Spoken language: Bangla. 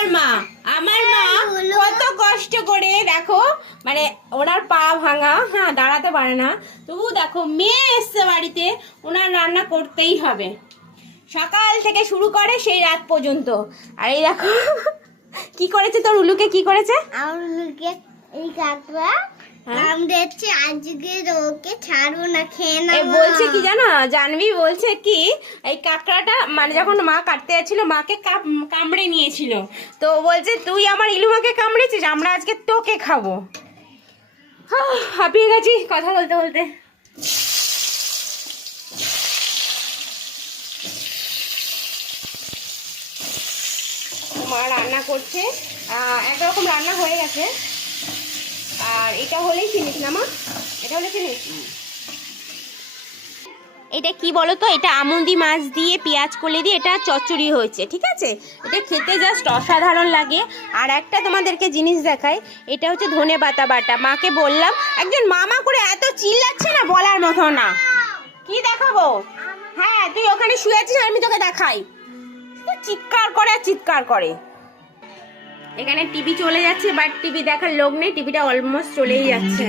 আমার মা কত কষ্ট করে দেখো, মানে ওনার পা ভাঙা, হ্যাঁ দাঁড়াতে পারে না, তবু দেখো মেয়ে এসছে বাড়িতে, ওনার রান্না করতেই হবে, সকাল থেকে শুরু করে সেই রাত পর্যন্ত। আর এই দেখো কি করেছে তোর উলুকে, কি করেছে? আমার উলুকে এই কাকড়া কামড়েছে, আজকে ওকে ছাড়বো না, খেয়ে না। বলছে কি জানো, জানবি বলছে কি, এই কাঁকড়াটা মানে যখন মা কাটতে যাচ্ছিল মাকে কামড়ে নিয়েছিল, তো বলছে তুই আমার ইলুমাকে কামড়েছিস, আমরা আজকে তোকে খাবো। হাঁপিয়ে গেছি কথা বলতে বলতে। মা রান্না করছে, একরকম রান্না হয়ে গেছে, আর এটা হলেই ফিনিশ না মা, এটা হলে ফিনিশ। এটা কি বলো তো, এটা আমুদি মাছ দিয়ে পেঁয়াজ কলি দিয়ে এটা চচ্চড়ি হয়েছে, ঠিক আছে? এটা খেতে জাস্ট অসাধারণ লাগে। আর একটা তোমাদেরকে জিনিস দেখাই, এটা হচ্ছে ধনে পাতা বাটা। মাকে বললাম, একজন মামা করে এত চিল্লাচ্ছে না বলার মতো না। কি দেখাবো? হ্যাঁ তুই ওখানে শুয়ে আছিস, আমি তোকে দেখাই। চিৎকার করে আর চিৎকার করে। এখানে টিভি চলে যাচ্ছে, বাট টিভি দেখার লোক নেই, টিভিটা অলমোস্ট চলেই যাচ্ছে।